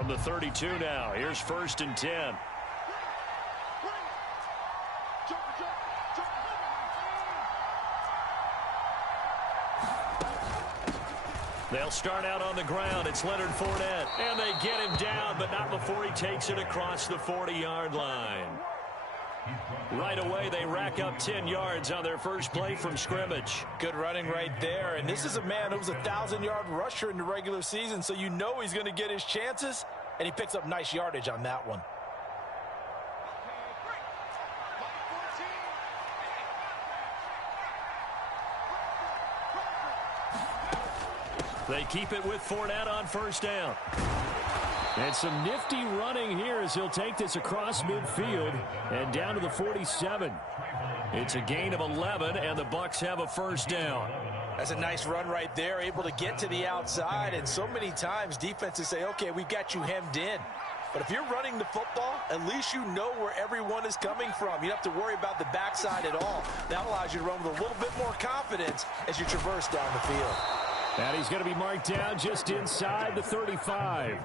From the 32 now, here's 1st and 10. They'll start out on the ground. It's Leonard Fournette. And they get him down, but not before he takes it across the 40-yard line. Right away, they rack up 10 yards on their first play from scrimmage. Good running right there. And this is a man who was a 1,000-yard rusher in the regular season, so you know he's going to get his chances, and he picks up nice yardage on that one. They keep it with Fournette on 1st down. And some nifty running here as he'll take this across midfield and down to the 47. It's a gain of 11, and the Bucs have a 1st down. That's a nice run right there, able to get to the outside. And so many times defenses say, okay, we've got you hemmed in. But if you're running the football, at least you know where everyone is coming from. You don't have to worry about the backside at all. That allows you to run with a little bit more confidence as you traverse down the field. And he's going to be marked down just inside the 35.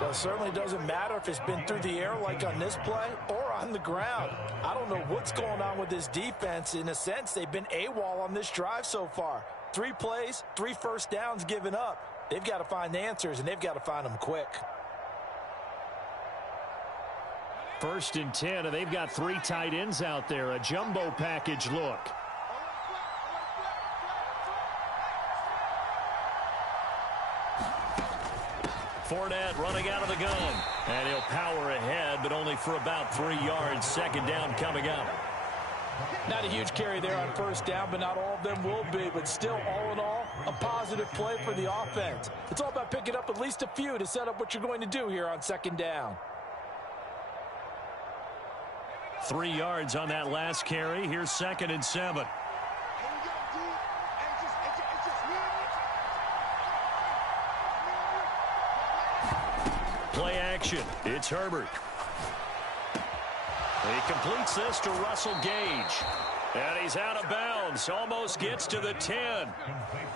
Well, it certainly doesn't matter if it's been through the air like on this play or on the ground. I don't know what's going on with this defense. In a sense, they've been AWOL on this drive so far. 3 plays, 3 1st downs given up. They've got to find the answers, and they've got to find them quick. 1st and 10, and they've got 3 tight ends out there. A jumbo package look. Fournette running out of the gun. And he'll power ahead, but only for about 3 yards. 2nd down coming up. Not a huge carry there on 1st down, but not all of them will be. But still, all in all, a positive play for the offense. It's all about picking up at least a few to set up what you're going to do here on 2nd down. 3 yards on that last carry. Here's 2nd and 7. Play action. It's Herbert. He completes this to Russell Gage. And he's out of bounds. Almost gets to the 10.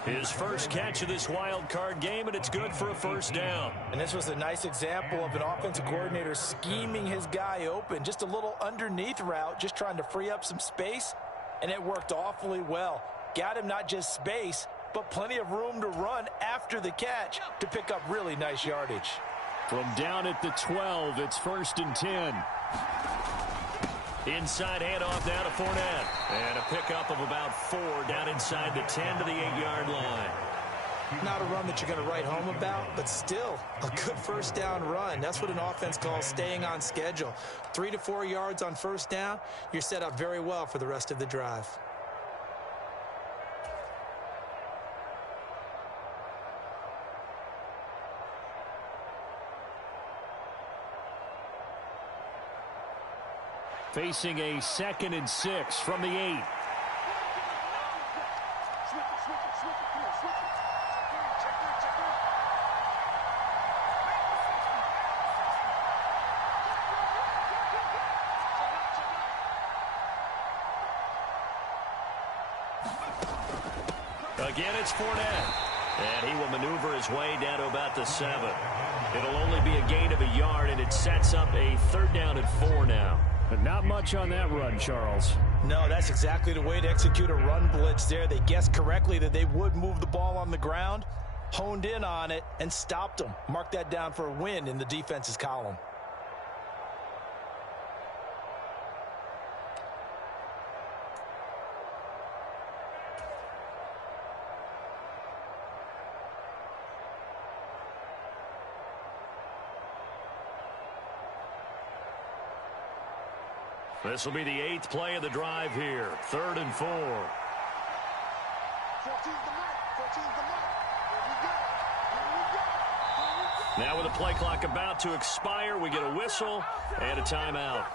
His first catch of this wild card game, and it's good for a 1st down. And this was a nice example of an offensive coordinator scheming his guy open. Just a little underneath route, just trying to free up some space, and it worked awfully well. Got him not just space, but plenty of room to run after the catch to pick up really nice yardage. From down at the 12, it's 1st and 10. Inside handoff down to Fournette. And a pickup of about 4 down inside the 10 to the 8-yard line. Not a run that you're going to write home about, but still a good 1st down run. That's what an offense calls staying on schedule. 3 to 4 yards on 1st down, you're set up very well for the rest of the drive. Facing a 2nd and 6 from the 8. Again, it's Fournette. And he will maneuver his way down to about the 7. It'll only be a gain of a yard, and it sets up a 3rd down and 4 now. But not much on that run, Charles. No, that's exactly the way to execute a run blitz there. They guessed correctly that they would move the ball on the ground, honed in on it, and stopped them. Mark that down for a win in the defense's column. This will be the 8th play of the drive here. 3rd and 4. 14's the mark. 14's the mark. Here we go. Now with the play clock about to expire, we get a whistle and a timeout.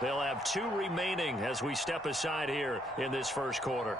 They'll have 2 remaining as we step aside here in this 1st quarter.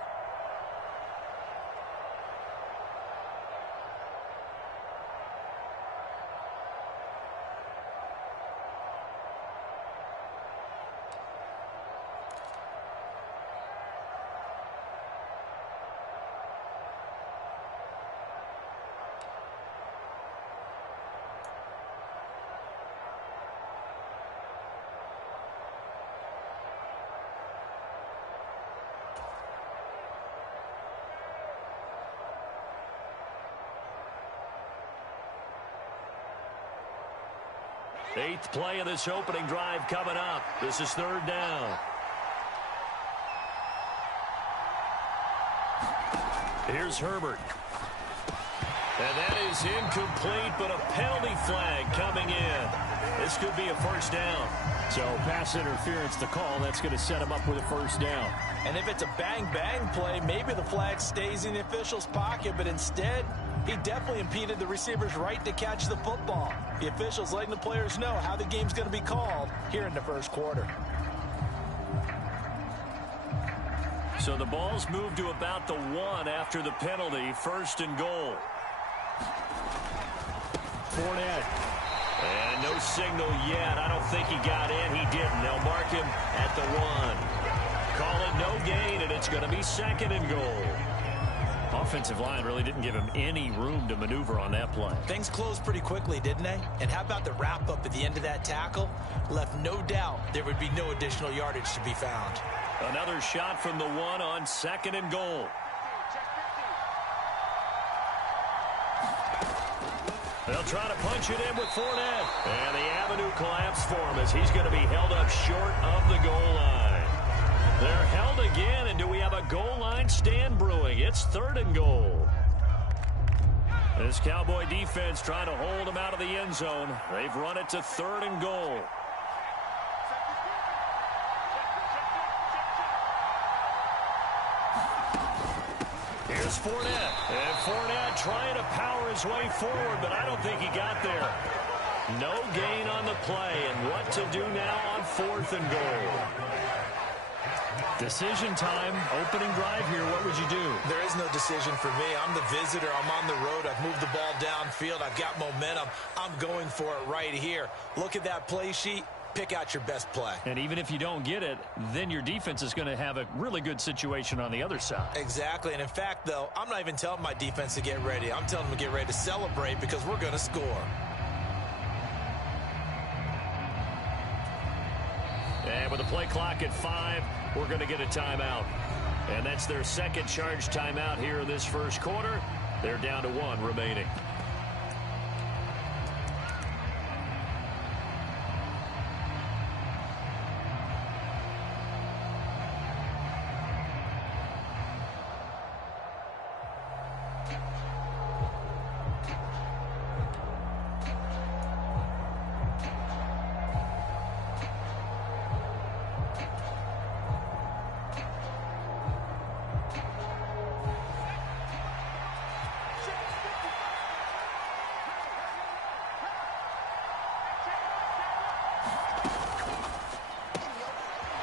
Eighth play of this opening drive coming up. This is third down. Here's Herbert. And that is incomplete, but a penalty flag coming in. This could be a first down. So pass interference to call. That's going to set him up with a first down. And if it's a bang-bang play, maybe the flag stays in the official's pocket, but instead, he definitely impeded the receiver's right to catch the football. The official's letting the players know how the game's going to be called here in the first quarter. So the ball's moved to about the 1 after the penalty. First and goal. Fournette. And no signal yet. I don't think he got in. He didn't. They'll mark him at the 1. Call it no gain, and it's going to be second and goal. Offensive line really didn't give him any room to maneuver on that play. Things closed pretty quickly, didn't they? And how about the wrap-up at the end of that tackle? Left no doubt there would be no additional yardage to be found. Another shot from the 1 on second and goal. They'll try to punch it in with Fournette. And the avenue collapsed for him as he's going to be held up short of the goal line. They're held again, and do we have a goal line stand brewing? It's third and goal. This Cowboy defense trying to hold him out of the end zone. They've run it to third and goal. Here's Fournette. And Fournette trying to power his way forward, but I don't think he got there. No gain on the play, and what to do now on fourth and goal. Decision time, opening drive here. What would you do? There is no decision for me. I'm the visitor. I'm on the road. I've moved the ball downfield. I've got momentum. I'm going for it right here. Look at that play sheet. Pick out your best play. And even if you don't get it, then your defense is going to have a really good situation on the other side. Exactly. And in fact, though, I'm not even telling my defense to get ready. I'm telling them to get ready to celebrate because we're going to score. And with the play clock at 5, we're going to get a timeout. And that's their second charge timeout here in this first quarter. They're down to 1 remaining.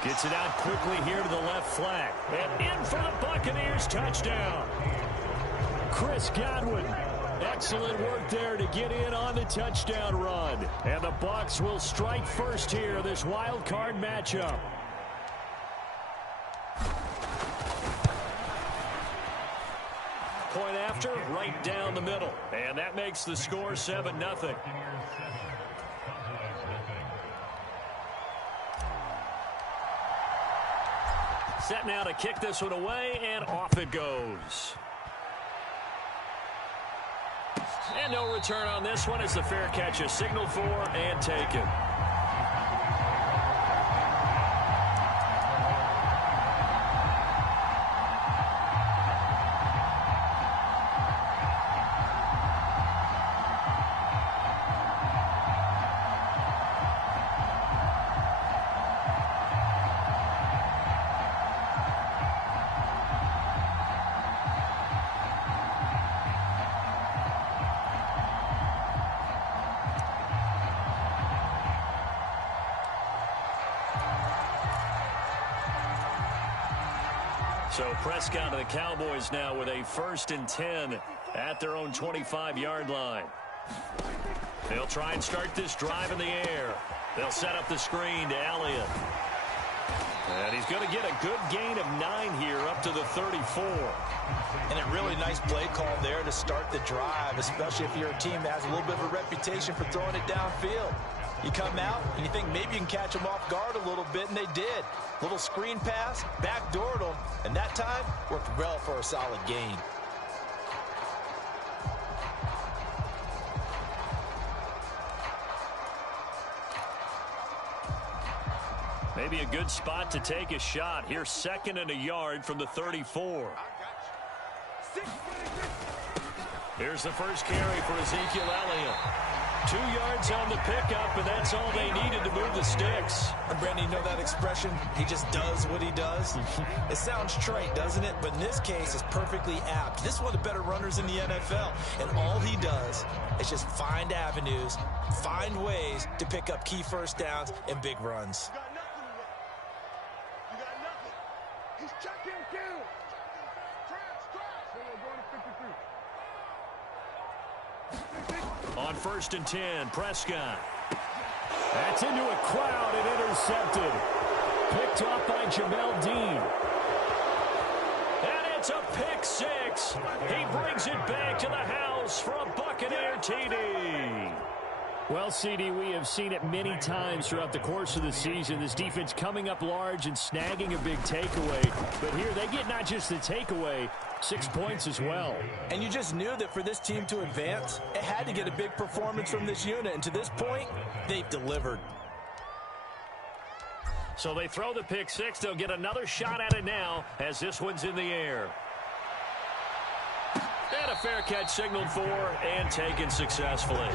Gets it out quickly here to the left flank. And in for the Buccaneers, touchdown. Chris Godwin. Excellent work there to get in on the touchdown run. And the Bucs will strike first here, this wild card matchup. Point after, right down the middle. And that makes the score 7-0. Set now to kick this one away, and off it goes. And no return on this one as the fair catch is signaled for and taken. So Prescott and the Cowboys now with a 1st and 10 at their own 25-yard line. They'll try and start this drive in the air. They'll set up the screen to Elliott. And he's going to get a good gain of 9 here up to the 34. And a really nice play call there to start the drive, especially if you're a team that has a little bit of a reputation for throwing it downfield. You come out and you think maybe you can catch them off guard a little bit, and they did. Little screen pass, backdoored them, and that time worked well for a solid gain. Maybe a good spot to take a shot. Here's 2nd and a yard from the 34. Here's the first carry for Ezekiel Elliott. 2 yards on the pickup, and that's all they needed to move the sticks. And Brandon, you know that expression? He just does what he does. It sounds trite, doesn't it? But in this case, it's perfectly apt. This is one of the better runners in the NFL, and all he does is just find avenues, find ways to pick up key first downs and big runs. You got nothing. He's checking down. On 1st and 10, Prescott. That's into a crowd and intercepted. Picked off by Jamel Dean. And it's a pick 6. He brings it back to the house for a Buccaneer TD. Well, CD, we have seen it many times throughout the course of the season. This defense coming up large and snagging a big takeaway. But here they get not just the takeaway, 6 points as well. And you just knew that for this team to advance, it had to get a big performance from this unit. And to this point, they've delivered. So they throw the pick 6. They'll get another shot at it now as this one's in the air. And a fair catch signaled for and taken successfully.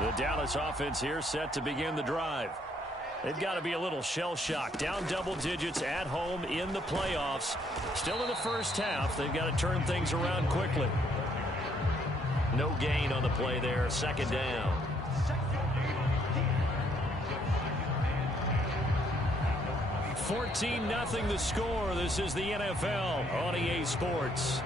The Dallas offense here set to begin the drive. They've got to be a little shell-shocked. Down double digits at home in the playoffs. Still in the first half. They've got to turn things around quickly. No gain on the play there. 2nd down. $14-0 the score. This is the NFL on EA Sports.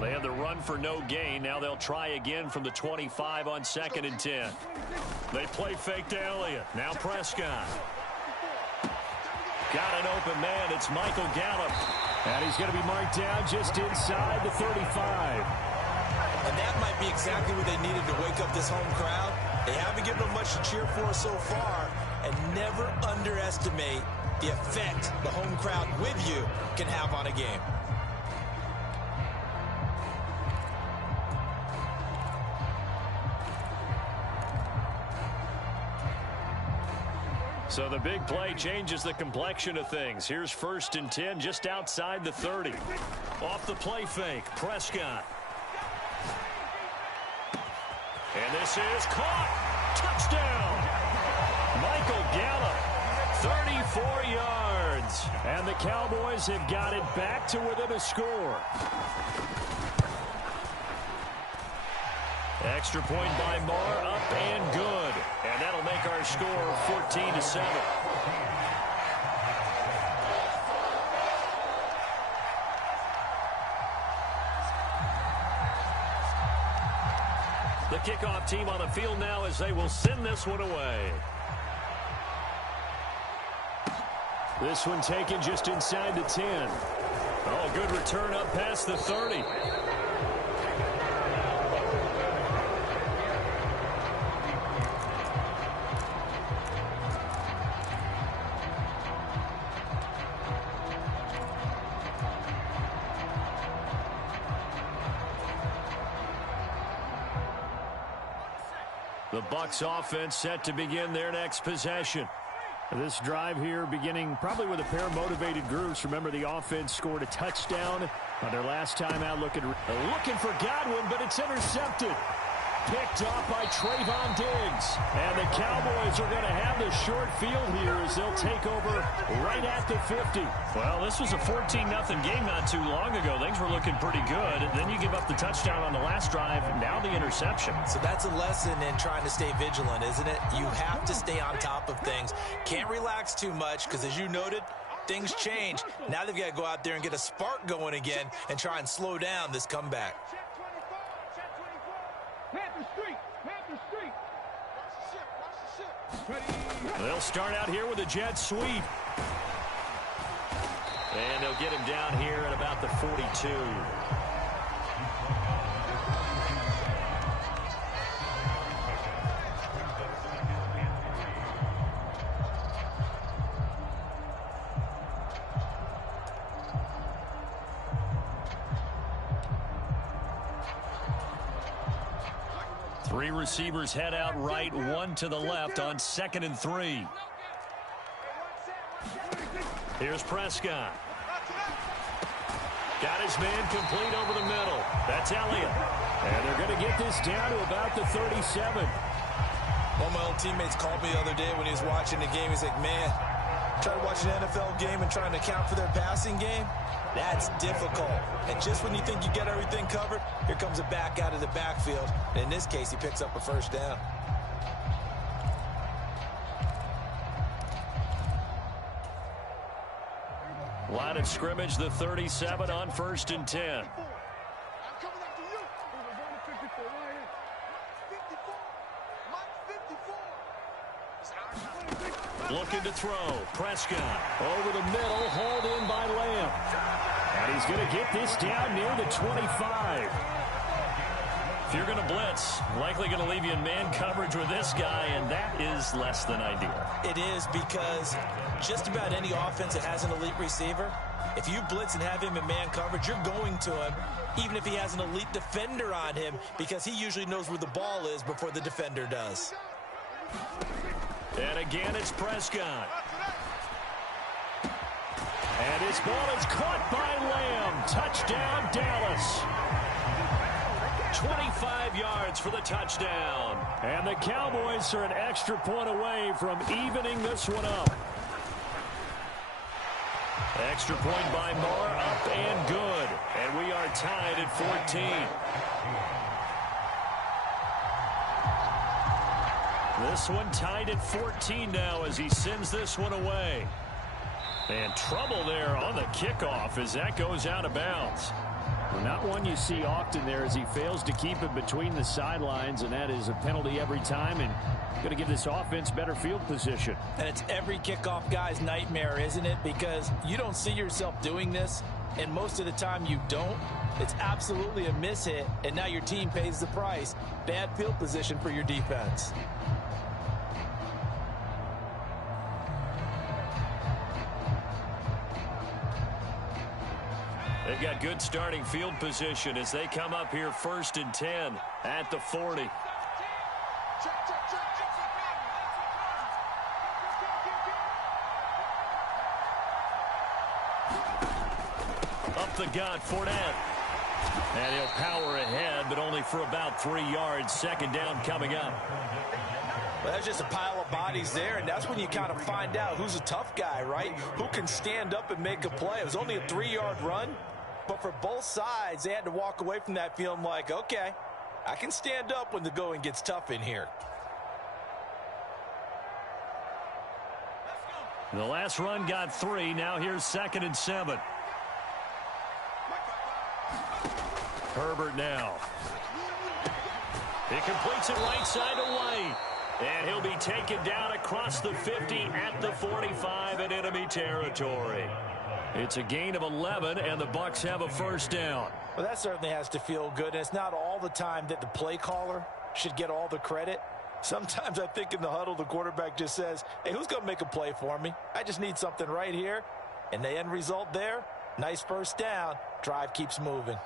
They had the run for no gain. Now they'll try again from the 25 on 2nd and 10. They play fake to Elliott. Now Prescott. Got an open man. It's Michael Gallup. And he's going to be marked down just inside the 35. And that might be exactly what they needed to wake up this home crowd. They haven't given them much to cheer for so far. And never underestimate the effect the home crowd with you can have on a game. So the big play changes the complexion of things. Here's 1st and 10 just outside the 30. Off the play fake, Prescott. And this is caught. Touchdown. Michael Gallup, 34 yards. And the Cowboys have got it back to within a score. Extra point by Marr, up and good. And that'll make our score 14-7. The kickoff team on the field now as they will send this one away. This one taken just inside the 10. Oh, good return up past the 30. The Bucs offense set to begin their next possession. This drive here beginning probably with a pair of motivated groups. Remember, the offense scored a touchdown on their last time out. Looking for Godwin, but it's intercepted. Picked off by Trayvon Diggs. And the Cowboys are going to have the short field here as they'll take over right at the 50. Well, this was a 14-0 game not too long ago. Things were looking pretty good. And then you give up the touchdown on the last drive. Now the interception. So that's a lesson in trying to stay vigilant, isn't it? You have to stay on top of things. Can't relax too much because, as you noted, things change. Now they've got to go out there and get a spark going again and try and slow down this comeback. Panther Street. Panther Street. Watch the ship. Watch the ship. They'll start out here with a jet sweep. And they'll get him down here at about the 42. Three receivers head out right, one to the left on 2nd and 3. Here's Prescott. Got his man complete over the middle. That's Elliott. And they're going to get this down to about the 37. One of my old teammates called me the other day when he was watching the game. He's like, man, trying to watch an NFL game and trying to account for their passing game, that's difficult. And just when you think you get everything covered, here comes a back out of the backfield. And in this case, he picks up a first down. Line of scrimmage, the 37 on 1st and 10. Looking to throw. Prescott over the middle, hauled in by Lamb. And he's going to get this down near the 25. If you're going to blitz, likely going to leave you in man coverage with this guy, and that is less than ideal. It is, because just about any offense that has an elite receiver, if you blitz and have him in man coverage, you're going to him, even if he has an elite defender on him, because he usually knows where the ball is before the defender does. And again, it's Prescott. And his ball is caught by Lamb. Touchdown, Dallas. 25 yards for the touchdown. And the Cowboys are an extra point away from evening this one up. Extra point by Moore, up and good. And we are tied at 14. This one tied at 14 now as he sends this one away. And trouble there on the kickoff as that goes out of bounds. Well, not one you see often there as he fails to keep it between the sidelines, and that is a penalty every time, and going to give this offense better field position. And it's every kickoff guy's nightmare, isn't it? Because you don't see yourself doing this, and most of the time you don't. It's absolutely a mishit, and now your team pays the price. Bad field position for your defense. They've got good starting field position as they come up here 1st and 10 at the 40. Up the gut, Fournette. And he'll power ahead, but only for about 3 yards. 2nd down coming up. Well, that's just a pile of bodies there, and that's when you kind of find out who's a tough guy, right? Who can stand up and make a play. It was only a 3-yard run, but for both sides, they had to walk away from that feeling like, okay, I can stand up when the going gets tough in here. The last run got 3. Now here's 2nd and 7. Herbert now. He completes it right side to White. And he'll be taken down across the 50 at the 45 in enemy territory. It's a gain of 11, and the Bucs have a first down. Well, that certainly has to feel good, and it's not all the time that the play caller should get all the credit. Sometimes I think in the huddle, the quarterback just says, hey, who's going to make a play for me? I just need something right here. And the end result there, nice first down. Drive keeps moving.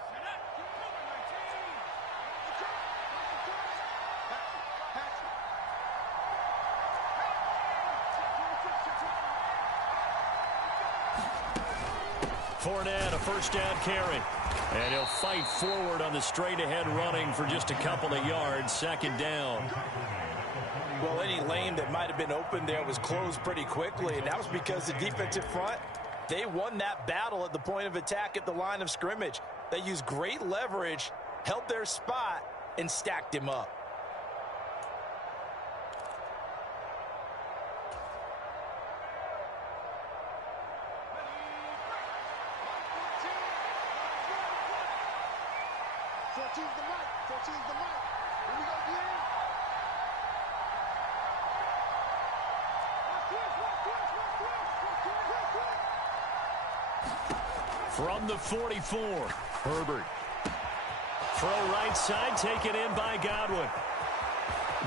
Fournette, a first down carry. And he'll fight forward on the straight-ahead running for just a couple of yards. 2nd down. Well, any lane that might have been open there was closed pretty quickly, and that was because the defensive front, they won that battle at the point of attack at the line of scrimmage. They used great leverage, held their spot, and stacked him up. From the 44, Herbert. Throw right side, taken in by Godwin.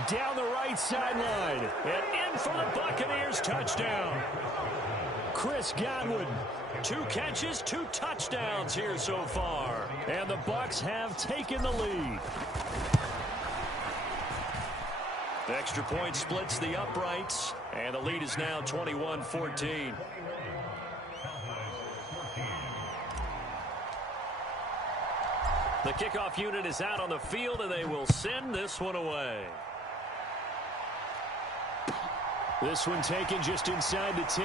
Down the right sideline, and in for the Buccaneers touchdown. Chris Godwin, 2 catches, 2 touchdowns here so far. And the Bucs have taken the lead. The extra point splits the uprights, and the lead is now 21-14. The kickoff unit is out on the field, and they will send this one away. This one taken just inside the 10.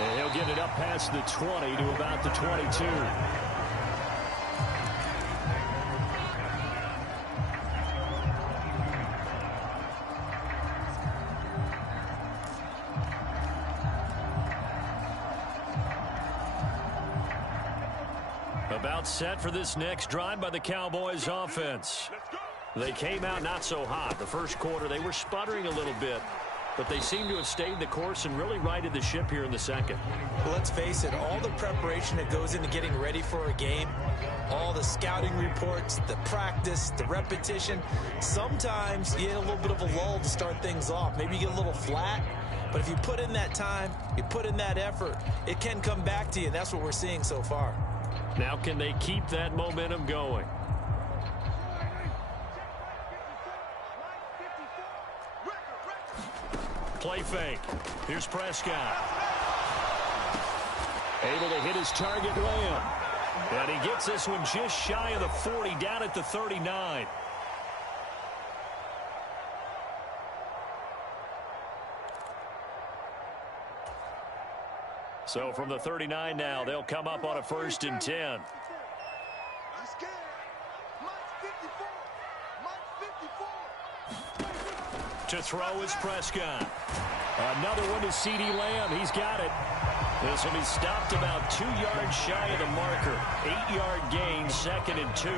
And he'll get it up past the 20 to about the 22. About set for this next drive by the Cowboys offense. They came out not so hot. The first quarter, they were sputtering a little bit, but they seem to have stayed the course and really righted the ship here in the second. Well, let's face it, all the preparation that goes into getting ready for a game, all the scouting reports, the practice, the repetition, sometimes you get a little bit of a lull to start things off. Maybe you get a little flat, but if you put in that time, you put in that effort, it can come back to you, and that's what we're seeing so far. Now can they keep that momentum going? Play fake. Here's Prescott. Able to hit his target, Lamb. And he gets this one just shy of the 40, down at the 39. So from the 39 now, they'll come up on a 1st and 10. To throw is Prescott. Another one to CeeDee Lamb. He's got it. This will be stopped about 2 yards shy of the marker. 8-yard gain, 2nd and 2.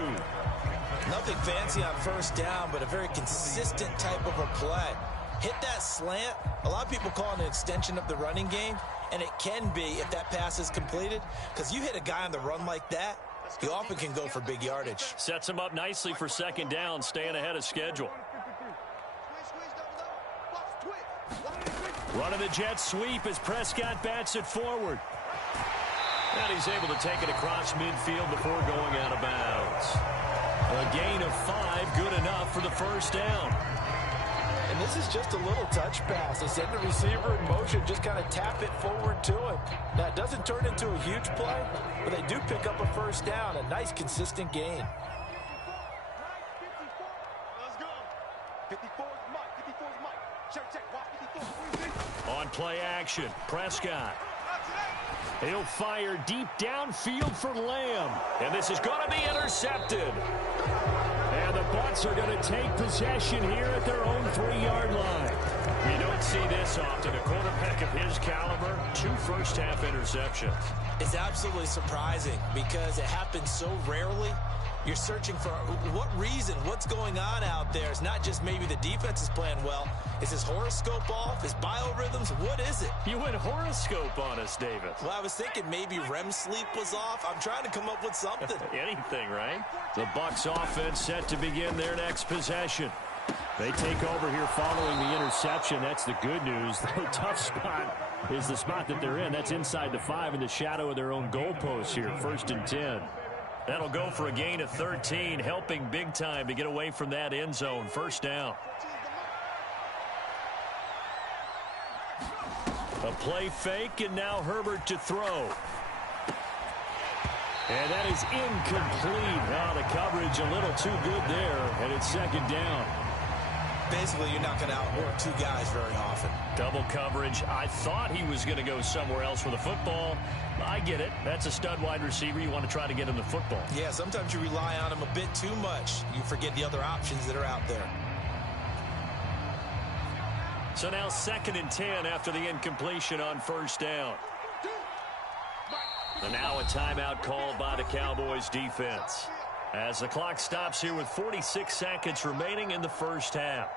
Nothing fancy on 1st down, but a very consistent type of a play. Hit that slant. A lot of people call it an extension of the running game, and it can be if that pass is completed, because you hit a guy on the run like that, you often can go for big yardage. Sets him up nicely for 2nd down, staying ahead of schedule. Running the jet sweep as Prescott bats it forward. And he's able to take it across midfield before going out of bounds. A gain of 5, good enough for the 1st down. And this is just a little touch pass. They send the receiver in motion, just kind of tap it forward to him. Now, it doesn't turn into a huge play, but they do pick up a 1st down, a nice, consistent gain. Let's go. 54's Mike. 54's Mike. Check. Watch 54. On play action, Prescott. He'll fire deep downfield for Lamb. And this is going to be intercepted. And the Bucs are going to take possession here at their own 3-yard line. We don't see this often. A quarterback of his caliber, 2 first-half interceptions. It's absolutely surprising because it happens so rarely. You're searching for what reason, what's going on out there. It's not just maybe the defense is playing well. Is his horoscope off? His biorhythms? What is it? You went horoscope on us, David. Well, I was thinking maybe REM sleep was off. I'm trying to come up with something. Anything, right? The Bucs offense set to begin their next possession. They take over here following the interception. That's the good news. The tough spot is the spot that they're in. That's inside the 5 in the shadow of their own goalpost here. 1st and 10. That'll go for a gain of 13, helping big time to get away from that end zone. 1st down. A play fake, and now Herbert to throw. And that is incomplete. Now the coverage a little too good there, and it's 2nd down. Basically, you're not going to outwork 2 guys very often. Double coverage. I thought he was going to go somewhere else for the football. I get it. That's a stud wide receiver. You want to try to get him the football. Yeah, sometimes you rely on him a bit too much. You forget the other options that are out there. So now 2nd and 10 after the incompletion on 1st down. And now a timeout called by the Cowboys defense as the clock stops here with 46 seconds remaining in the 1st half.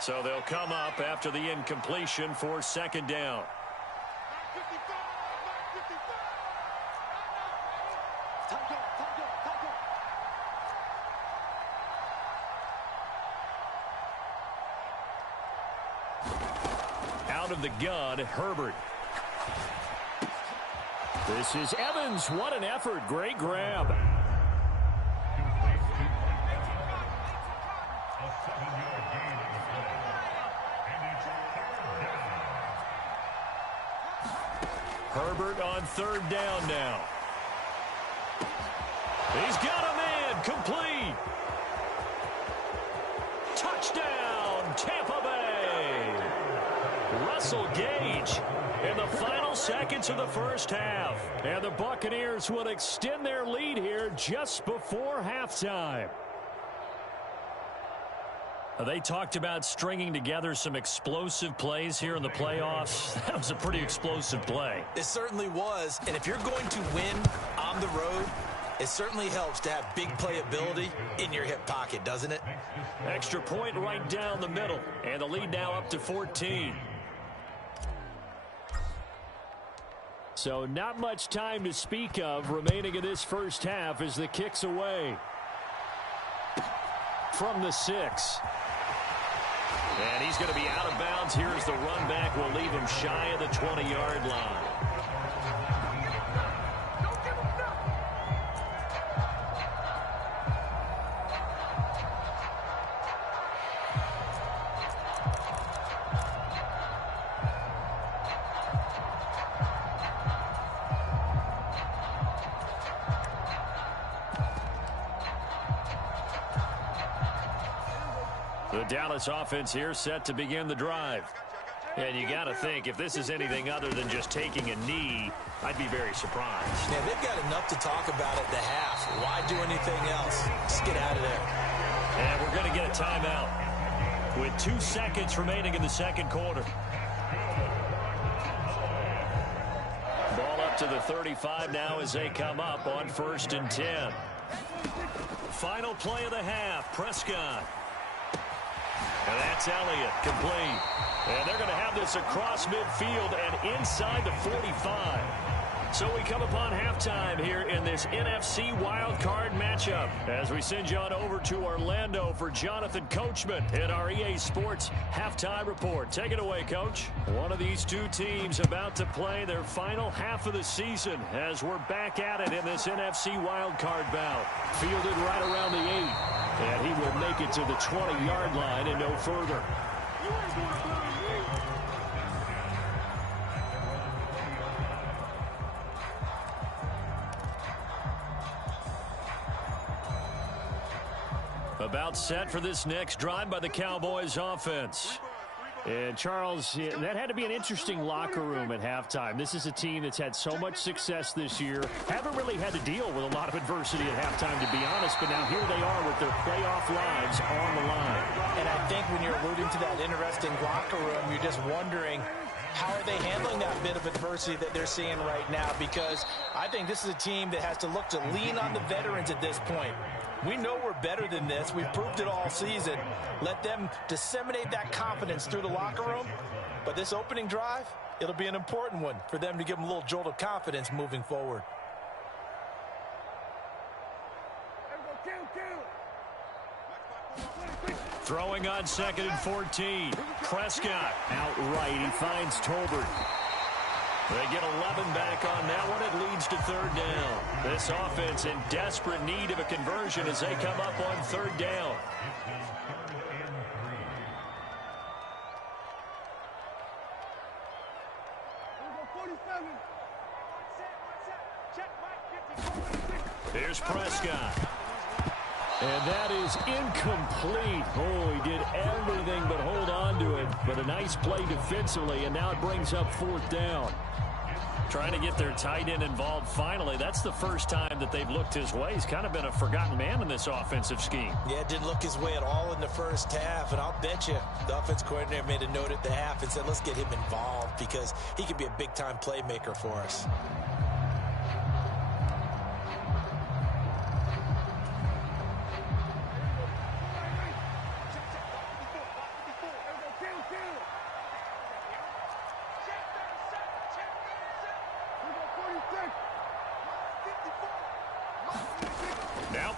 So they'll come up after the incompletion for second down. Out of the gun, Herbert. This is Evans. What an effort. Great grab. Herbert on third down now. He's got a man. Complete. Touchdown, Tampa Bay. Russell Gage in the final seconds of the first half. And the Buccaneers will extend their lead here just before halftime. They talked about stringing together some explosive plays here in the playoffs. That was a pretty explosive play. It certainly was. And if you're going to win on the road, it certainly helps to have big playability in your hip pocket, doesn't it? Extra point right down the middle. And the lead now up to 14. So not much time to speak of remaining in this first half as the kick's away. From the 6. And he's going to be out of bounds here as the run back will leave him shy of the 20-yard line. The Dallas offense here set to begin the drive. And you got to think, if this is anything other than just taking a knee, I'd be very surprised. Yeah, they've got enough to talk about at the half. Why do anything else? Just get out of there. And we're going to get a timeout with 2 seconds remaining in the second quarter. Ball up to the 35 now as they come up on 1st and 10. Final play of the half, Prescott. And that's Elliott, complete. And they're going to have this across midfield and inside the 45. So we come upon halftime here in this NFC wildcard matchup as we send you on over to Orlando for Jonathan Coachman in our EA Sports Halftime Report. Take it away, Coach. One of these two teams about to play their final half of the season as we're back at it in this NFC wildcard bout. Fielded right around the 8, and he will make it to the 20-yard line and no further. About set for this next drive by the Cowboys offense. And, Charles, that had to be an interesting locker room at halftime. This is a team that's had so much success this year. Haven't really had to deal with a lot of adversity at halftime, to be honest. But now here they are with their playoff lives on the line. And I think when you're alluding to that interesting locker room, you're just wondering, how are they handling that bit of adversity that they're seeing right now? Because I think this is a team that has to look to lean on the veterans at this point. We know we're better than this. We've proved it all season. Let them disseminate that confidence through the locker room. But this opening drive, it'll be an important one for them to give them a little jolt of confidence moving forward. Throwing on 2nd and 14. Prescott outright. He finds Tolbert. They get 11 back on that one. It leads to 3rd down. This offense in desperate need of a conversion as they come up on 3rd down. Here's Prescott. And that is incomplete. Oh, he did everything but hold on to it. But a nice play defensively, and now it brings up 4th down. Trying to get their tight end involved finally. That's the first time that they've looked his way. He's kind of been a forgotten man in this offensive scheme. Yeah, it didn't look his way at all in the first half. And I'll bet you the offense coordinator made a note at the half and said, let's get him involved because he could be a big-time playmaker for us.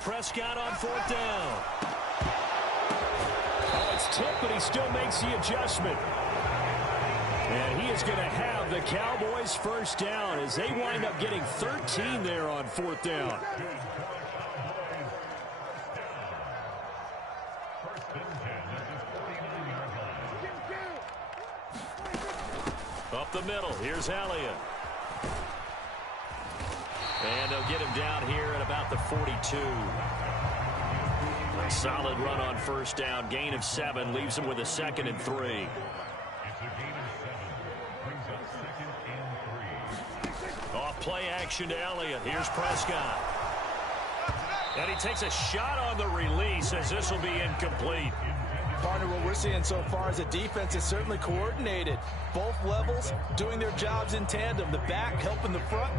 Prescott on 4th down. Oh, it's tipped, but he still makes the adjustment. And he is going to have the Cowboys' first down as they wind up getting 13 there on 4th down. Up the middle, here's Elliott. And they'll get him down here at about the 42. A solid run on 1st down. Gain of 7 leaves him with a 2nd and 3. Off play action to Elliott. Here's Prescott. And he takes a shot on the release as this will be incomplete. Partner, what we're seeing so far is a defense is certainly coordinated. Both levels doing their jobs in tandem. The back helping the front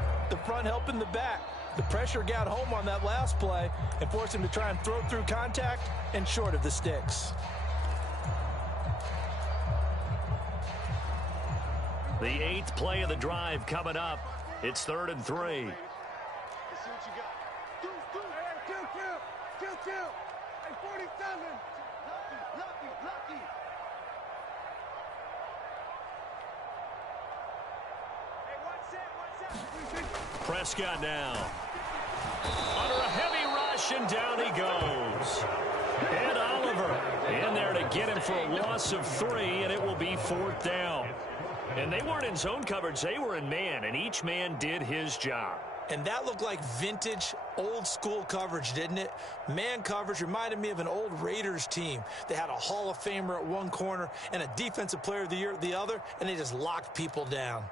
helping the back. The pressure got home on that last play and forced him to try and throw through contact and short of the sticks. The 8th play of the drive coming up. It's 3rd and 3. Let's see what you got. Two. Hey, 47. Lucky. Hey, what's that? Prescott now. Under a heavy rush, and down he goes. And Oliver in there to get him for a loss of 3, and it will be 4th down. And they weren't in zone coverage, they were in man, and each man did his job. And that looked like vintage, old-school coverage, didn't it? Man coverage reminded me of an old Raiders team. They had a Hall of Famer at one corner and a Defensive Player of the Year at the other, and they just locked people down.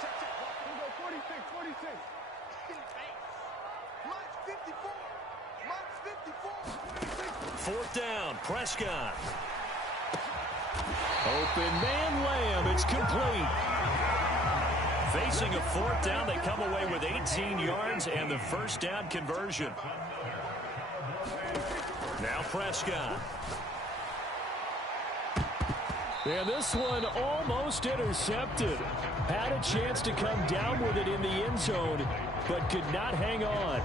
Check. 46. Mike's 54. 4th down, Prescott. Open man Lamb. It's complete. Facing a 4th down, they come away with 18 yards and the first down conversion. Now Prescott. And this one almost intercepted. Had a chance to come down with it in the end zone, but could not hang on.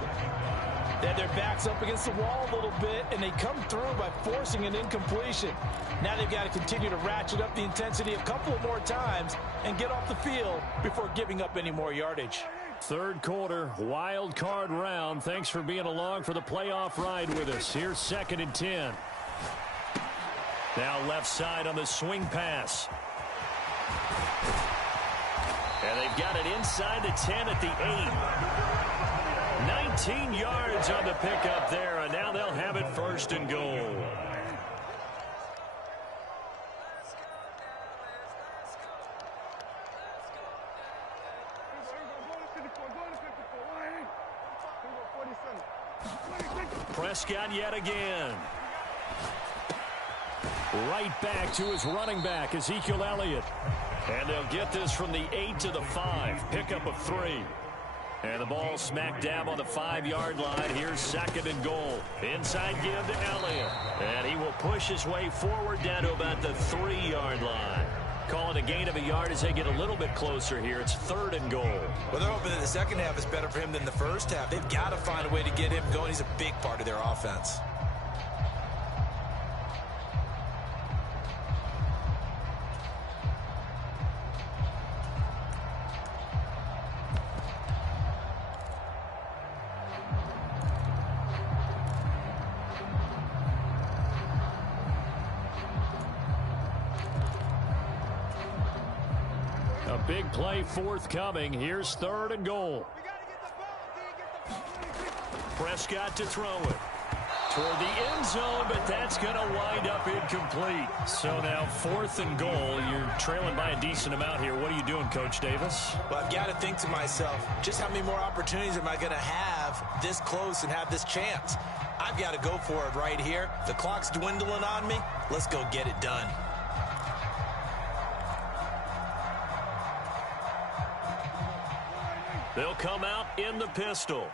They had their backs up against the wall a little bit, and they come through by forcing an incompletion. Now they've got to continue to ratchet up the intensity a couple of more times and get off the field before giving up any more yardage. 3rd quarter, wild card round. Thanks for being along for the playoff ride with us. Here's 2nd and 10. Now left side on the swing pass. And they've got it inside the 10 at the 8. 19 yards on the pickup there, and now they'll have it 1st and goal. Prescott yet again. Right back to his running back, Ezekiel Elliott. And they'll get this from the 8 to the 5. Pickup of 3. And the ball smack dab on the 5-yard line. Here's 2nd and goal. Inside give to Elliott. And he will push his way forward down to about the 3-yard line. Calling a gain of a yard as they get a little bit closer here. It's 3rd and goal. Well, they're hoping that the second half is better for him than the first half. They've got to find a way to get him going. He's a big part of their offense. Big play forthcoming. Here's 3rd and goal. Prescott to throw it. Toward the end zone, but that's going to wind up incomplete. So now 4th and goal. You're trailing by a decent amount here. What are you doing, Coach Davis? Well, I've got to think to myself, just how many more opportunities am I going to have this close and have this chance? I've got to go for it right here. The clock's dwindling on me. Let's go get it done. They'll come out in the pistol.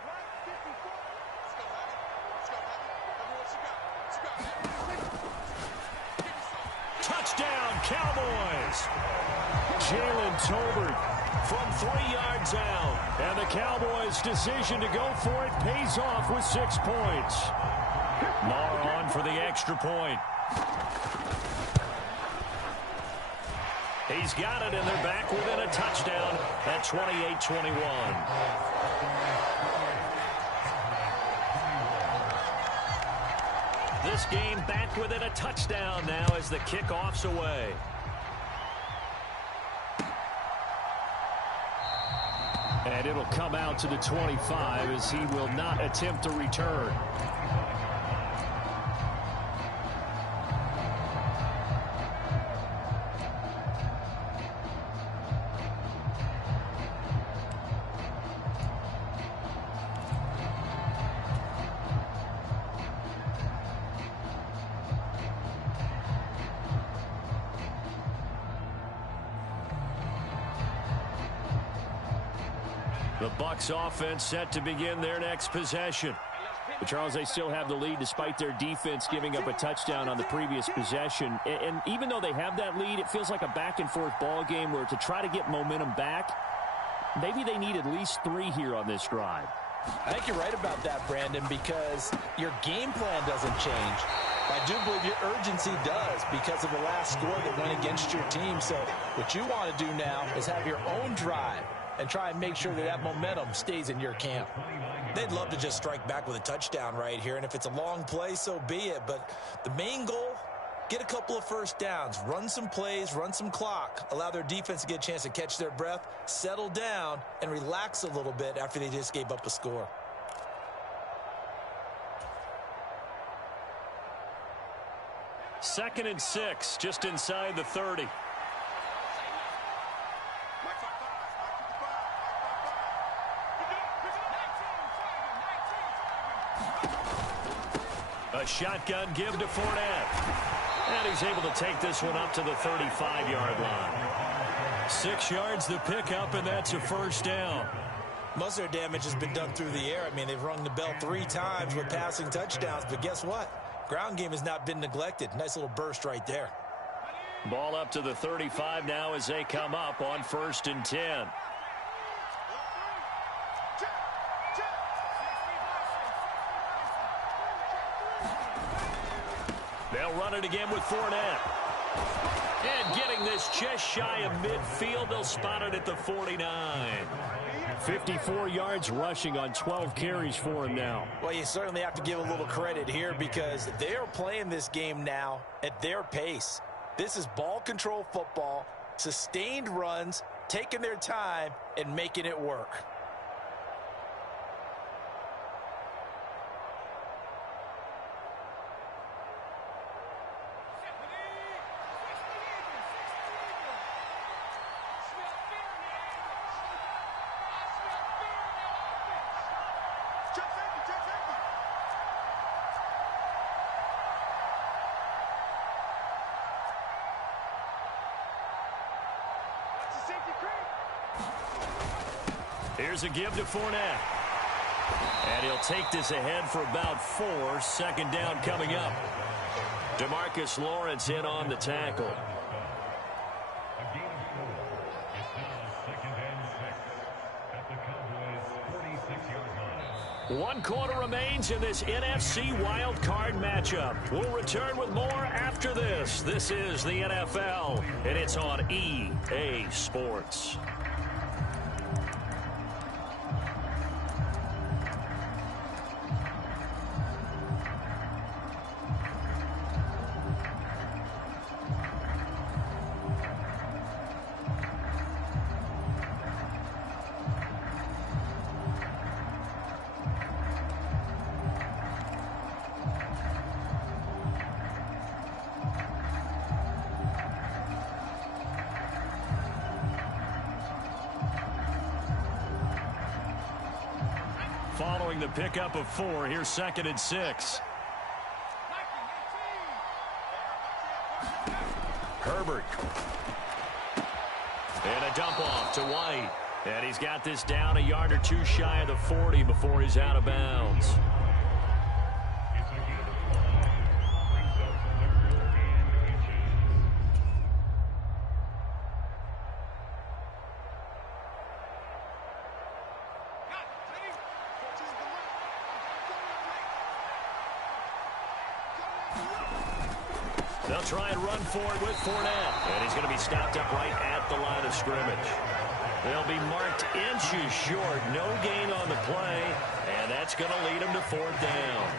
Touchdown, Cowboys! Jalen Tolbert from 3 yards out. And the Cowboys' decision to go for it pays off with 6 points. Maher on for the extra point. He's got it, and they're back within a touchdown at 28-21. This game back within a touchdown now as the kickoff's away. And it'll come out to the 25 as he will not attempt to return. The Bucs offense set to begin their next possession. But Charles, they still have the lead despite their defense giving up a touchdown on the previous possession. And even though they have that lead, it feels like a back-and-forth ball game where to try to get momentum back, maybe they need at least 3 here on this drive. I think you're right about that, Brandon, because your game plan doesn't change. I do believe your urgency does because of the last score that went against your team. So what you want to do now is have your own drive and try and make sure that that momentum stays in your camp. They'd love to just strike back with a touchdown right here, and if it's a long play, so be it. But the main goal, get a couple of first downs, run some plays, run some clock, allow their defense to get a chance to catch their breath, settle down, and relax a little bit after they just gave up a score. Second and 6, just inside the 30. A shotgun give to Fournette. And he's able to take this one up to the 35-yard line. 6 yards the pickup, and that's a first down. Most of their damage has been done through the air. I mean, they've rung the bell 3 times with passing touchdowns, but guess what? Ground game has not been neglected. Nice little burst right there. Ball up to the 35 now as they come up on 1st and 10. They'll run it again with Fournette. And getting this just shy of midfield, they'll spot it at the 49. 54 yards rushing on 12 carries for him now. Well, you certainly have to give a little credit here because they are playing this game now at their pace. This is ball control football, sustained runs, taking their time, and making it work. Here's a give to Fournette. And he'll take this ahead for about 4. 2nd down coming up. DeMarcus Lawrence in on the tackle. One quarter remains in this NFC wildcard matchup. We'll return with more after this. This is the NFL, and it's on EA Sports. Following the pickup of 4, here's 2nd and 6. Herbert. And a dump off to White. And he's got this down a yard or 2 shy of the 40 before he's out of bounds. They'll try and run for it with Fournette. And he's going to be stopped up right at the line of scrimmage. They'll be marked inches short. No gain on the play. And that's going to lead them to 4th down.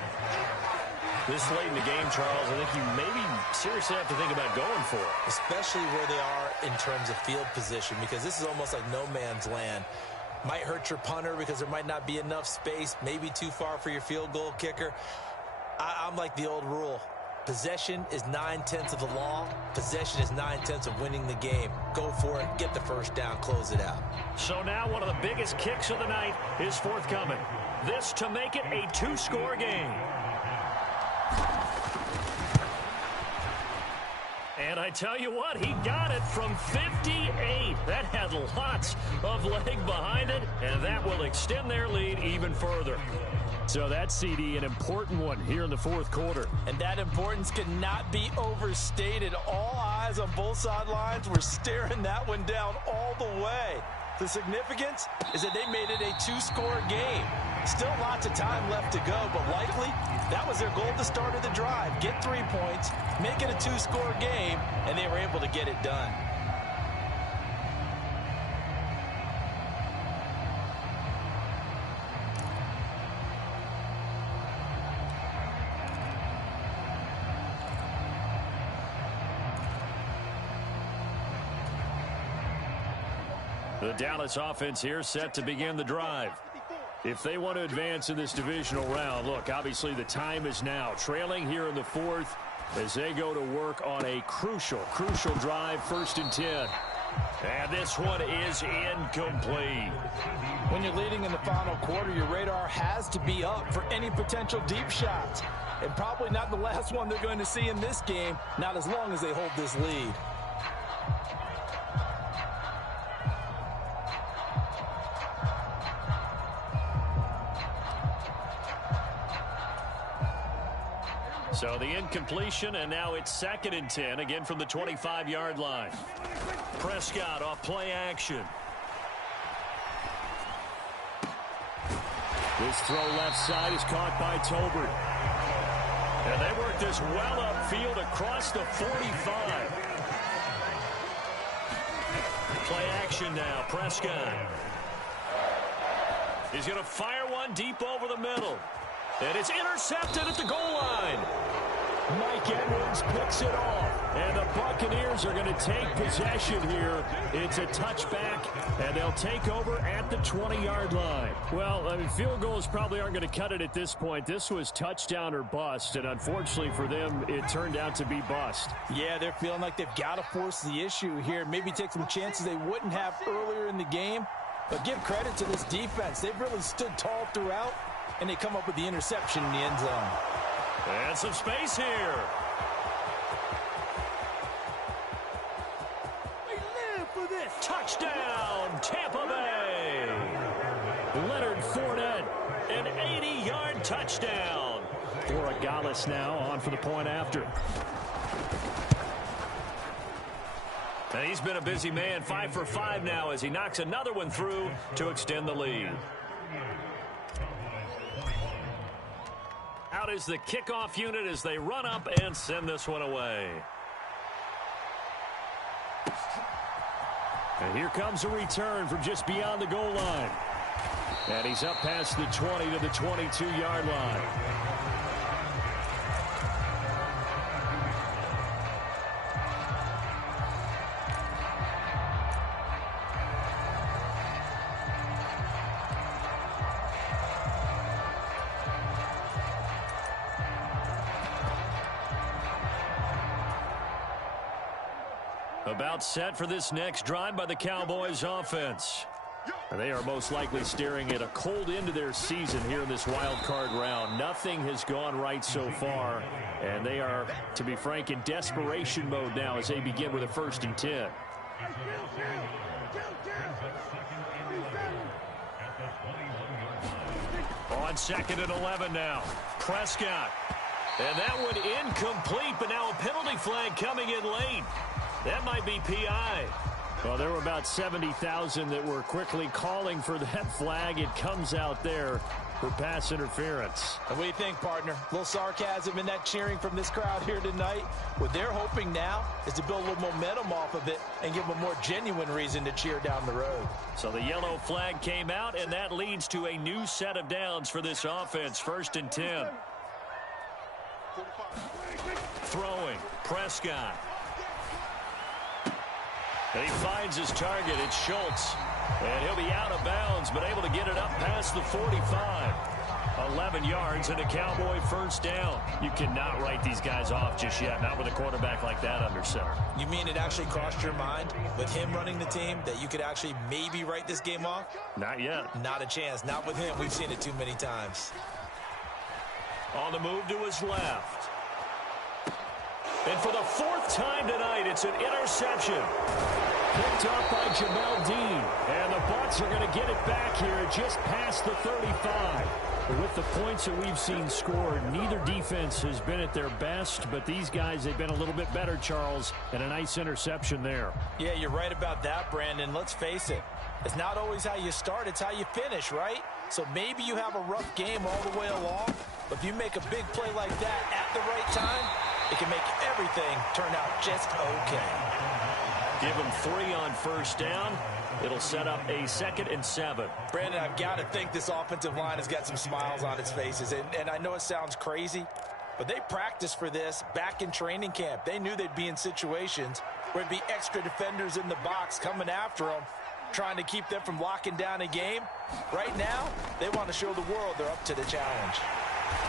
This late in the game, Charles, I think you maybe seriously have to think about going for it. Especially where they are in terms of field position, because this is almost like no man's land. Might hurt your punter because there might not be enough space, maybe too far for your field goal kicker. I'm like the old rule. Possession is 9/10 of the law. Possession is 9/10 of winning the game. Go for it. Get the first down. Close it out. So now one of the biggest kicks of the night is forthcoming. This to make it a 2-score game. And I tell you what, he got it from 58. That had lots of leg behind it, and that will extend their lead even further. So that CD, an important one here in the 4th quarter. And that importance cannot be overstated. All eyes on both sidelines were staring that one down all the way. The significance is that they made it a 2-score game. Still lots of time left to go, but likely that was their goal at the start of the drive. Get 3 points, make it a 2-score game, and they were able to get it done. The Dallas offense here set to begin the drive. If they want to advance in this divisional round, look, obviously the time is now. Trailing here in the 4th as they go to work on a crucial drive, 1st and 10. And this one is incomplete. When you're leading in the final quarter, your radar has to be up for any potential deep shots. And probably not the last one they're going to see in this game, not as long as they hold this lead. So the incompletion, and now it's 2nd and 10, again from the 25-yard line. Prescott off play action. This throw left side is caught by Tolbert. And they work this well upfield across the 45. Play action now, Prescott. He's going to fire one deep over the middle. And it's intercepted at the goal line. Mike Edwards picks it off. And the Buccaneers are going to take possession here. It's a touchback, and they'll take over at the 20-yard line. Well, I mean, field goals probably aren't going to cut it at this point. This was touchdown or bust, and unfortunately for them, it turned out to be bust. Yeah, they're feeling like they've got to force the issue here. Maybe take some chances they wouldn't have earlier in the game. But give credit to this defense. They've really stood tall throughout, and they come up with the interception in the end zone. And some space here. We live for this. Touchdown, Tampa Bay. Leonard Fournette, an 80-yard touchdown. For Agales now on for the point after. And he's been a busy man, 5 for 5 now as he knocks another one through to extend the lead. Out is the kickoff unit as they run up and send this one away. And here comes a return from just beyond the goal line. And he's up past the 20 to the 22-yard line. About set for this next drive by the Cowboys offense. They are most likely staring at a cold end to their season here in this wild card round. Nothing has gone right so far, and they are, to be frank, in desperation mode now as they begin with a 1st and 10. On 2nd and 11 now. Prescott. And that one incomplete, but now a penalty flag coming in late. That might be PI. Well, there were about 70,000 that were quickly calling for that flag. It comes out there. for pass interference. And what do you think, partner? A little sarcasm in that cheering from this crowd here tonight. What they're hoping now is to build a little momentum off of it and give them a more genuine reason to cheer down the road. So the yellow flag came out, and that leads to a new set of downs for this offense. 1st and 10. Throwing, Prescott. And he finds his target. It's Schultz. And he'll be out of bounds, but able to get it up past the 45. 11 yards and a Cowboy first down. You cannot write these guys off just yet, not with a quarterback like that under center. You mean it actually crossed your mind with him running the team that you could actually maybe write this game off? Not yet. Not a chance. Not with him. We've seen it too many times. On the move to his left. And for the 4th time tonight, it's an interception. Picked up by Jamel Dean. And the Bucs are going to get it back here just past the 35. With the points that we've seen scored, neither defense has been at their best, but these guys, they've been a little bit better, Charles, and a nice interception there. Yeah, you're right about that, Brandon. Let's face it. It's not always how you start, it's how you finish, right? So maybe you have a rough game all the way along, but if you make a big play like that at the right time, it can make everything turn out just okay. Give him 3 on first down. It'll set up a 2nd and 7. Brandon, I've got to think this offensive line has got some smiles on its faces. And I know it sounds crazy, but they practiced for this back in training camp. They knew they'd be in situations where there'd be extra defenders in the box coming after them, trying to keep them from locking down a game. Right now, they want to show the world they're up to the challenge.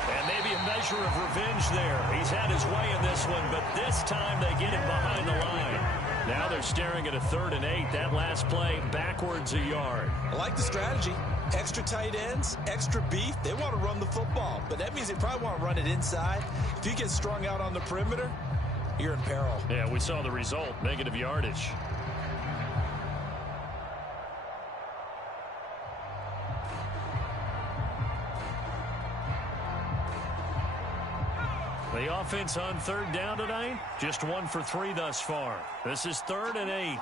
And maybe a measure of revenge there. He's had his way in this one, but this time they get him behind the line. Now they're staring at a 3rd and 8. That last play backwards a yard. I like the strategy. Extra tight ends, extra beef. They want to run the football, but that means they probably want to run it inside. If you get strung out on the perimeter, you're in peril. Yeah, we saw the result, negative yardage. The offense on 3rd down tonight, just 1 for 3 thus far. This is 3rd and 8.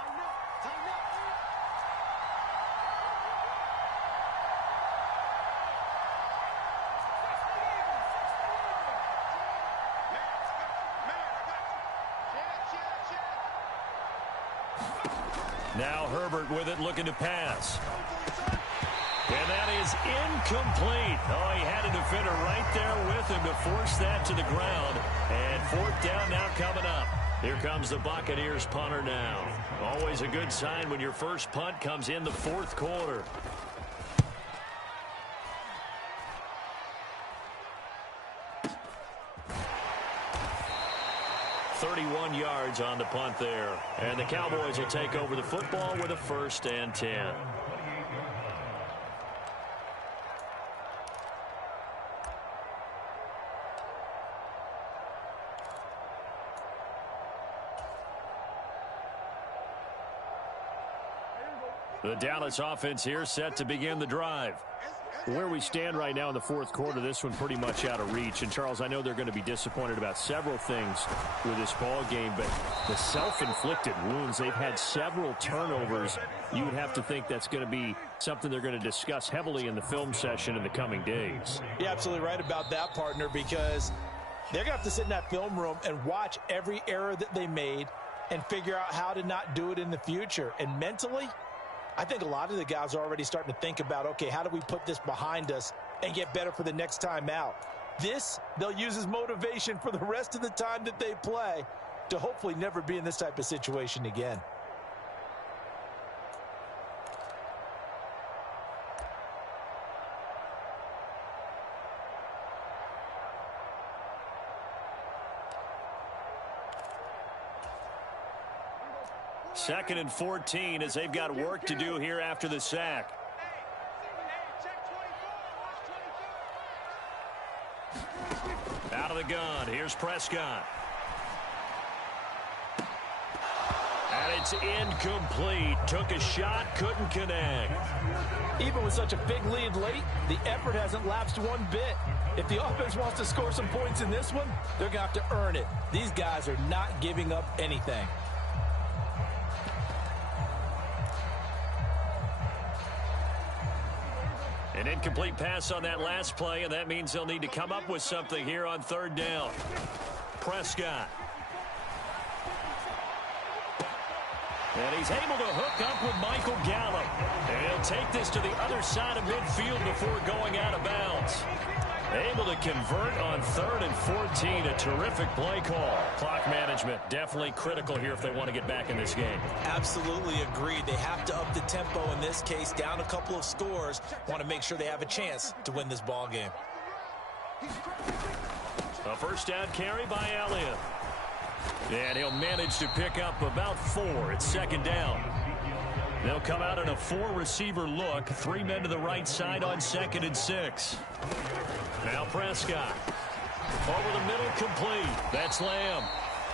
Now Herbert with it, looking to pass. And that is incomplete. Oh, he had a defender right there with him to force that to the ground. And 4th down now coming up. Here comes the Buccaneers punter now. Always a good sign when your first punt comes in the 4th quarter. .31 yards on the punt there. And the Cowboys will take over the football with a 1st and 10. The Dallas offense here set to begin the drive. Where we stand right now in the 4th quarter, this one pretty much out of reach. And, Charles, I know they're going to be disappointed about several things with this ball game, but the self-inflicted wounds, they've had several turnovers. You would have to think that's going to be something they're going to discuss heavily in the film session in the coming days. You're absolutely right about that, partner, because they're going to have to sit in that film room and watch every error that they made and figure out how to not do it in the future. And mentally, I think a lot of the guys are already starting to think about, okay, how do we put this behind us and get better for the next time out? This, they'll use as motivation for the rest of the time that they play to hopefully never be in this type of situation again. Second and 14 as they've got work to do here after the sack. Out of the gun. Here's Prescott. And it's incomplete. Took a shot, couldn't connect. Even with such a big lead late, the effort hasn't lapsed one bit. If the offense wants to score some points in this one, they're going to have to earn it. These guys are not giving up anything. An incomplete pass on that last play, and that means they'll need to come up with something here on third down. Prescott. And he's able to hook up with Michael Gallup. And he'll take this to the other side of midfield before going out of bounds. Able to convert on 3rd and 14. A terrific play call. Clock management definitely critical here if they want to get back in this game. Absolutely agreed. They have to up the tempo in this case, down a couple of scores. Want to make sure they have a chance to win this ball game. A first down carry by Elliott. And he'll manage to pick up about 4. It's second down. They'll come out in a 4-receiver look. 3 men to the right side on 2nd and 6. Now Prescott. Over the middle, complete. That's Lamb.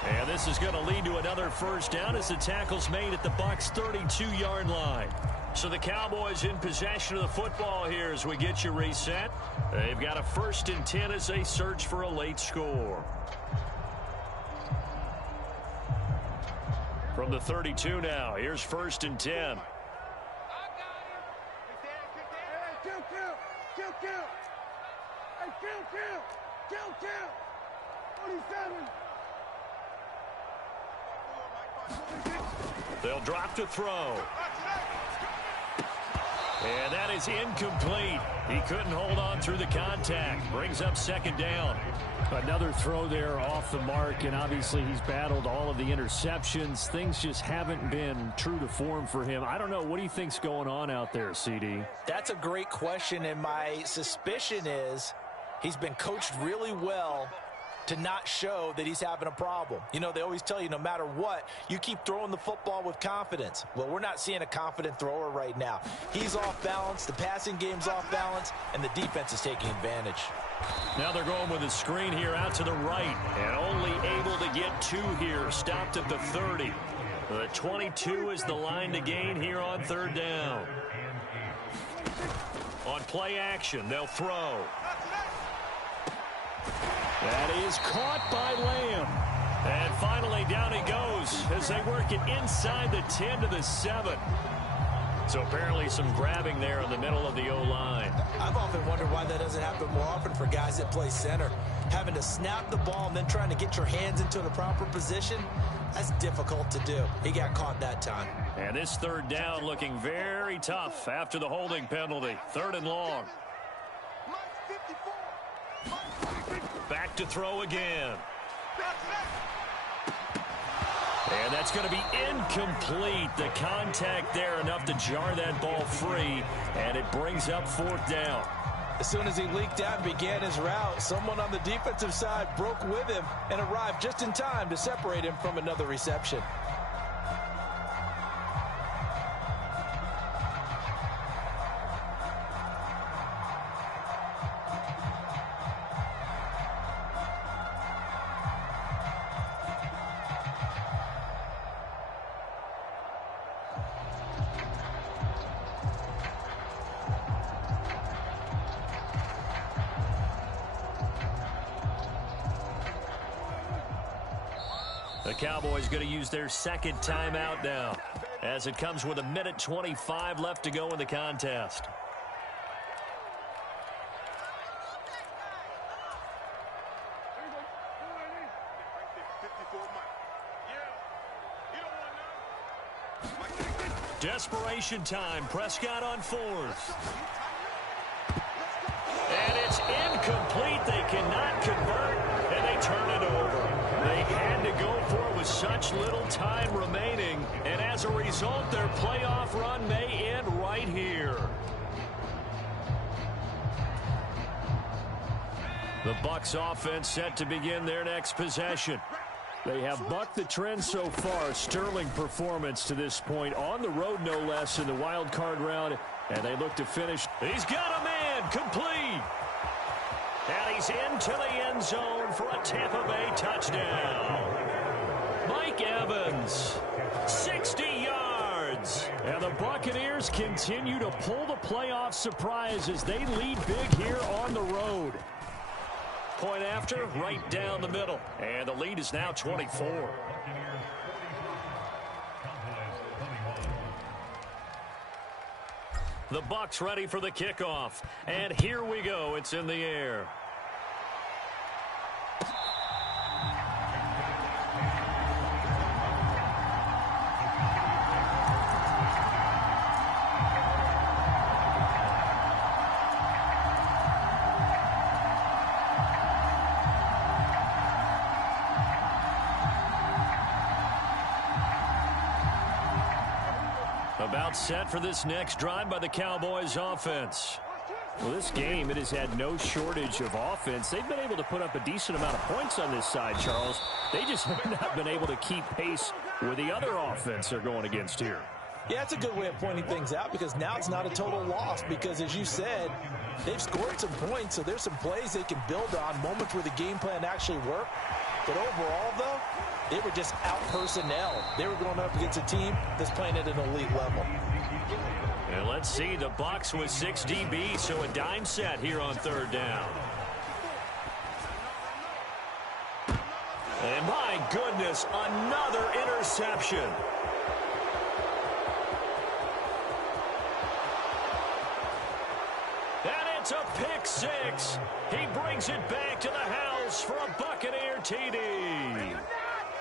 And this is going to lead to another first down as the tackle's made at the Bucs' 32-yard line. So the Cowboys in possession of the football here as we get you reset. They've got a 1st and 10 as they search for a late score. From the 32 now, here's 1st and 10. They'll drop to throw. And that is incomplete. He couldn't hold on through the contact. Brings up 2nd down. Another throw there off the mark, and obviously he's battled all of the interceptions. Things just haven't been true to form for him. I don't know. What do you think's going on out there, CD? That's a great question, and my suspicion is he's been coached really well to not show that he's having a problem. You know, they always tell you no matter what, you keep throwing the football with confidence. Well, we're not seeing a confident thrower right now. He's off balance, the passing game's off balance, and the defense is taking advantage. Now they're going with a screen here out to the right, and only able to get 2 here, stopped at the 30. The 22 is the line to gain here on 3rd down. On play action, they'll throw. That is caught by Lamb. And finally down he goes as they work it inside the 10 to the 7. So apparently some grabbing there in the middle of the O-line. I've often wondered why that doesn't happen more often for guys that play center. Having to snap the ball and then trying to get your hands into the proper position, that's difficult to do. He got caught that time. And this 3rd down looking very tough after the holding penalty. 3rd and long. Back to throw again. And that's going to be incomplete. The contact there enough to jar that ball free, and it brings up 4th down. As soon as he leaked out and began his route, someone on the defensive side broke with him and arrived just in time to separate him from another reception. The Cowboys going to use their 2nd timeout now as it comes with 1:25 left to go in the contest. Desperation time. Prescott on 4th. And it's incomplete. They cannot convert, and they turn it over. They had to go for it with such little time remaining, and as a result, their playoff run may end right here. The Bucs offense set to begin their next possession. They have bucked the trend so far. Sterling performance to this point, on the road no less in the wild card round, and they look to finish. He's got a man, complete. And he's into the end zone for a Tampa Bay touchdown. Mike Evans, 60 yards. And the Buccaneers continue to pull the playoff surprise as they lead big here on the road. Point after, right down the middle. And the lead is now 24. The Bucs ready for the kickoff. And here we go. It's in the air. About set for this next drive by the Cowboys offense. Well, this game, it has had no shortage of offense. They've been able to put up a decent amount of points on this side, Charles. They just have not been able to keep pace with the other offense they're going against here. Yeah, it's a good way of pointing things out because now it's not a total loss because, as you said, they've scored some points, so there's some plays they can build on, moments where the game plan actually worked. But overall, though, they were just out-personnel. They were going up against a team that's playing at an elite level. And let's see, the Bucs with 6 DB, so a dime set here on third down. And my goodness, another interception. And it's a pick six. He brings it back to the house for a Buccaneer TD.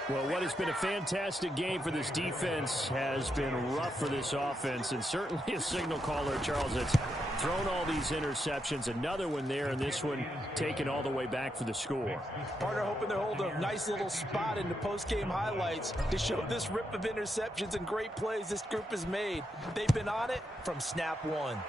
Well, what has been a fantastic game for this defense has been rough for this offense, and certainly a signal caller, Charles, that's thrown all these interceptions. Another one there, and this one taken all the way back for the score. Partner hoping to hold a nice little spot in the post-game highlights to show this rip of interceptions and great plays this group has made. They've been on it from snap one.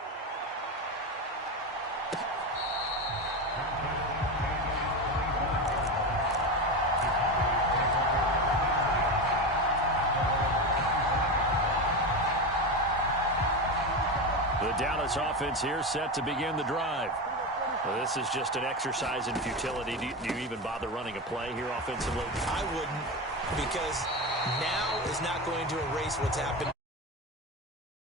The Dallas offense here set to begin the drive. Well, this is just an exercise in futility. Do you even bother running a play here offensively? I wouldn't, because now is not going to erase what's happened.